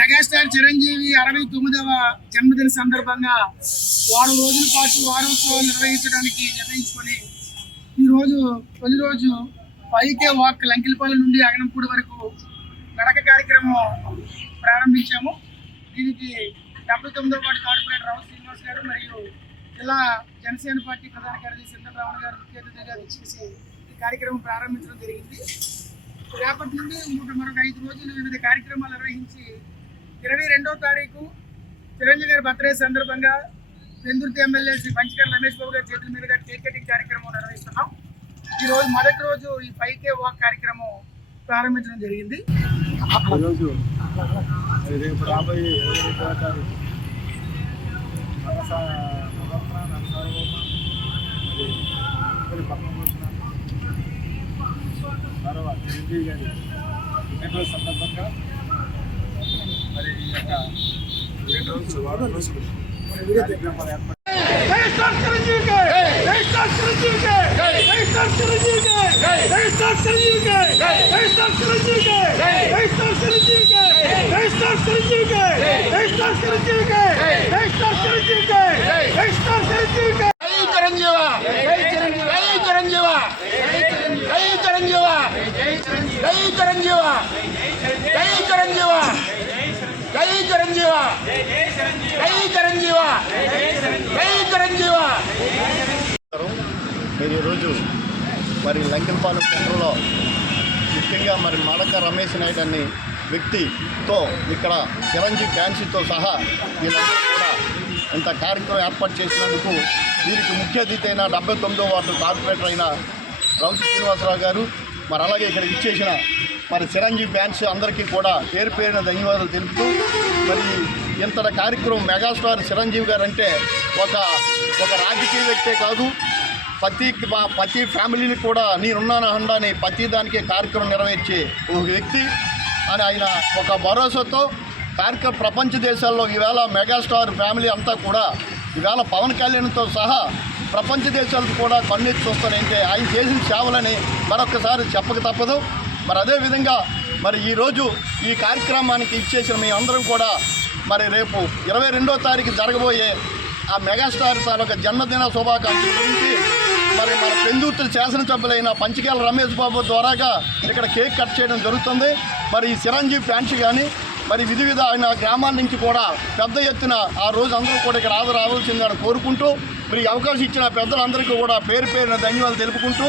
Megastar Chiranjeevi అరవై తొమ్మిదవ జన్మదిన సందర్భంగా వారం రోజుల పాటు వారోత్సవాలు నిర్వహించడానికి నిర్ణయించుకొని ఈరోజు తొలి రోజు పైకే వాక్ లంకిలపల్లి నుండి అగనంపూడి వరకు నడక కార్యక్రమం ప్రారంభించాము. దీనికి డెబ్బై తొమ్మిదవ పాటు కార్పొరేటర్ రావు శ్రీనివాస్ గారు మరియు జిల్లా జనసేన పార్టీ ప్రధాన కార్యదర్శి చంద్రరామన్ గారు ముఖ్య అతిథిగా ఇచ్చేసి ఈ కార్యక్రమం ప్రారంభించడం జరిగింది. రేపటి నుండి ఇంకొక మరొక ఐదు రోజులు వివిధ కార్యక్రమాలు నిర్వహించి ఇరవై రెండో తారీఖు చిరంజీవి గారి బర్త్డే సందర్భంగా పెందుర్తి ఎమ్మెల్యే శ్రీ పంచకర్ రమేష్ బాబు గారి చేతుల మీదుగా కేక్ కటింగ్ కార్యక్రమం నిర్వహిస్తున్నాం. ఈ రోజు మొదటి రోజు ఈ ఫైవ్ కే వాక్ కార్యక్రమం ప్రారంభించడం జరిగింది. ఈరోజు రేపు రాబోయే ఇరవై రెండవ తారీఖు నవరత్న నరసార్వభౌమ మరి పద్మభూషణ చిరంజీవి గారి సందర్భంగా మరి ఈ యొక్క రెండు రోజులు వారం రోజులు చిరంజీవా జై చిరంజీవా జై చిరంజీవ! జై చిరంజీవ! మీరు ఈరోజు మరి లంకెలపాలెం సెంటర్లో ముఖ్యంగా మరి మడక రమేష్ నాయుడు అనే వ్యక్తితో ఇక్కడ చిరంజీవి ఫ్యాన్సీతో సహా వీళ్ళందరూ కూడా ఇంత కార్యక్రమం ఏర్పాటు చేసినందుకు దీనికి ముఖ్య అతిథి అయిన డెబ్బై తొమ్మిదో వార్డు కార్పొరేటర్ అయిన రౌతి శ్రీనివాసరావు గారు మరి అలాగే ఇక్కడ ఇచ్చేసిన మరి చిరంజీవి ఫ్యాన్స్ అందరికీ కూడా పేరు పేరిన ధన్యవాదాలు తెలుపుతూ మరి ఇంతటి కార్యక్రమం మెగాస్టార్ చిరంజీవి గారు అంటే ఒక ఒక రాజకీయ వ్యక్తే కాదు. ప్రతి ప్రతి ఫ్యామిలీని కూడా నేనున్నాను అండాని ప్రతి దానికి కార్యక్రమం నిర్వహించే ఒక వ్యక్తి. అని ఆయన ఒక భరోసాతో కార్యక్రమ ప్రపంచ దేశాల్లో ఈవేళ మెగాస్టార్ ఫ్యామిలీ అంతా కూడా ఈవేళ పవన్ కళ్యాణ్తో సహా ప్రపంచ దేశాలకు కూడా కన్నెత్తి చూస్తారంటే ఆయన చేసిన సేవలని మరొకసారి చెప్పక తప్పదు. మరి అదేవిధంగా మరి ఈరోజు ఈ కార్యక్రమానికి ఇచ్చేసిన మీ అందరం కూడా మరి రేపు ఇరవై రెండో తారీఖు జరగబోయే ఆ మెగాస్టార్ తాలూకా జన్మదిన శుభాకాంక్షల గురించి మరి మన పెందుర్తి శాసనసభ్యులైన పంచకేల రమేష్ బాబు ద్వారాగా ఇక్కడ కేక్ కట్ చేయడం జరుగుతుంది. మరి ఈ చిరంజీవి ఫ్యాన్స్ కానీ మరి విధి విధ ఆయన గ్రామాల నుంచి కూడా పెద్ద ఎత్తున ఆ రోజు అందరూ కూడా ఇక్కడ హాజరు రావాల్సిందని కోరుకుంటూ మరి అవకాశం ఇచ్చిన పెద్దలందరికీ కూడా పేరు పేరున ధన్యవాదాలు తెలుపుకుంటూ